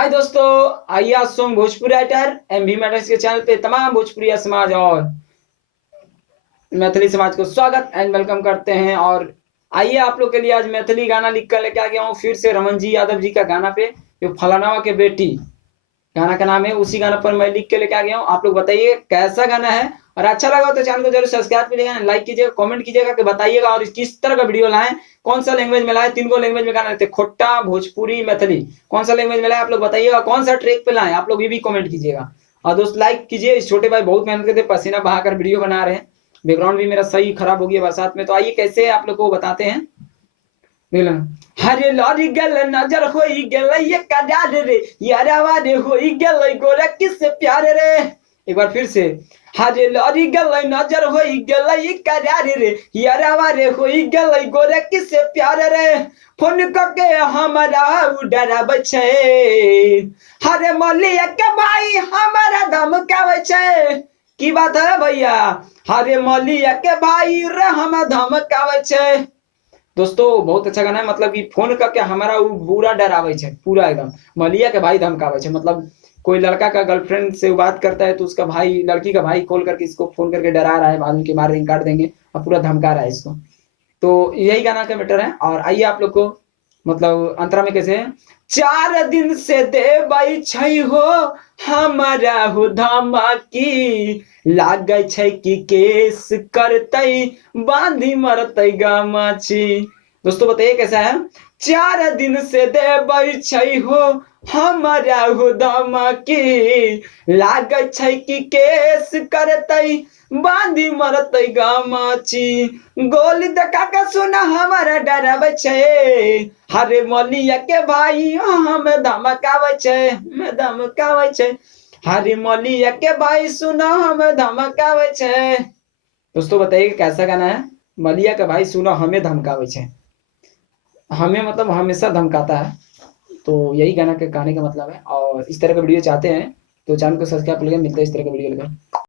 हाय दोस्तों, आइए आज सोम भोजपुरी राइटर एमवी मैटर्स के चैनल पे तमाम भोजपुरी समाज और मैथिली समाज को स्वागत एंड वेलकम करते हैं। और आइए आप लोग के लिए आज मैथिली गाना लिख कर लेके आ गया हूँ फिर से रमन जी यादव जी का गाना पे, जो फलानावा के बेटी गाना का नाम है। उसी गाना पर मैं लिख के लेके आ गया हूँ। आप लोग बताइए कैसा गाना है, और अच्छा लगा तो चैनल को जरूर सब्सक्राइब कीजिएगा, लाइक कीजिएगा, कमेंट कीजिएगा कि बताइएगा और किस तरह का वीडियो लाएं, कौन सा लैंग्वेज में लाए। 3 लैंग्वेज में गाना रहते, खोट्टा, भोजपुरी, मैथिली, कौन सा लैंग्वेज में लाए आप लोग बताइएगा। कौन सा ट्रैक पे लाएं आप लोग भी कमेंट कीजिएगा। और दोस्त लाइक कीजिए, इस छोटे भाई बहुत मेहनत करते, पसीना बहाकर वीडियो बना रहे हैं। बैकग्राउंड भी मेरा सही खराब हो गया बरसात में। तो आइए कैसे आप लोग को बताते हैं। हरे लॉरी गल नजर होई गेलै ये कडार रे यारावा रे होई गेलै गोरा किससे प्यार रे। एक बार फिर से, हरे लॉरी गल नजर होई गेलै ये कडार रे यारावा रे होई गेलै गोरा किससे प्यार रे। फोन करके हमारा डराबै छै, हरे मलिया के भाई हमारा धमकाबै छै। की बात है भैया, हरे मलिया के भाई रे हम धमकाबै छै। दोस्तों बहुत अच्छा गाना है। मतलब कि फोन करके हमारा वो बुरा डरावे छे, पूरा एकदम मलिया के भाई धमकावे छे। मतलब कोई लड़का का गर्लफ्रेंड से बात करता है तो उसका भाई, लड़की का भाई कॉल करके इसको फोन करके डरा रहा है, बाद में मार देंगे, काट देंगे, और पूरा धमका रहा है इसको। तो यही गाना का मैटर है। और आइए आप लोग को मतलब अंतरा में कैसे है। 4 दिन से देबै छै हो हमारा हो धमकी, लागे छै कि केस करतै बांधी मरतै गामाची। दोस्तों बताइए कैसा है। 4 दिन से देबै छै हो हमारा हो धमकी, लागे छै कि केस करतै बांधी मरतै गामाची। गोली देखा के सुना हमारा डराबै छै, हरे मलिया के भाई हमें धमकाबै छै, में धमकाबै छै। हरे मलिया के भाई सुना हमें धमकावे छे। दोस्तों बताइए कैसा गाना है। मलिया का भाई सुना हमें धमकावे छे, हमें मतलब हमेशा धमकाता है। तो यही गाना के गाने का मतलब है। और इस तरह का वीडियो चाहते हैं तो चैनल को सब्सक्राइब कर लीजिए। मिलते हैं इस तरह का वीडियो लेकर।